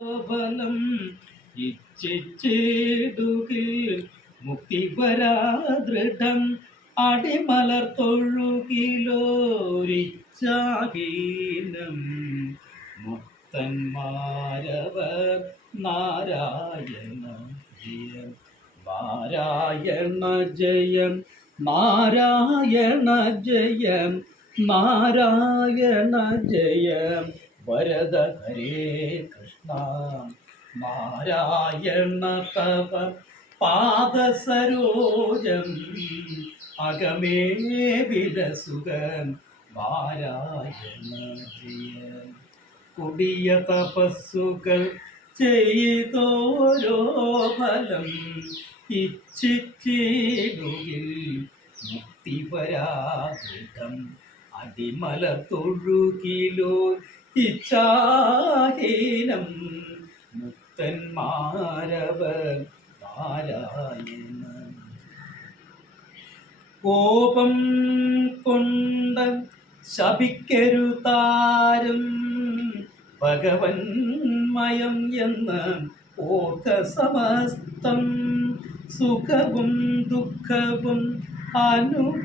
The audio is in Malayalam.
ഫലം ഇച്ഛിച്ചിടുകിൽ മുക്തി വരാദൃഢം അടിമലർ തൊഴുകിലോരിച്ചാഹീനം മുക്തന്മാരവർ നാരായണ ജയം നാരായണ ജയം നാരായണ ജയം നാരായണ ജയം വരദ ഹരേ കൃഷ്ണ നാരായണ തവ പാദസരോജം അകമേ വിരസുഖം നാരായണ ജയം കൊടിയ തപസ്സുകൾ ചെയ്തോരോ ഫലം ഇച്ഛിച്ചിടുകിൽ മുക്തി വരാദൃഢം അടിമലർ തൊഴുകിലോ ഇച്ഛാഹീനം മുക്തന്മാരവർ നാരായണ കോപം കൊണ്ട ശപിക്കരുതാരും ഭഗവന്മയം എന്ന് ഓർക്ക സമസ്തം സുഖവും ദുഃഖവും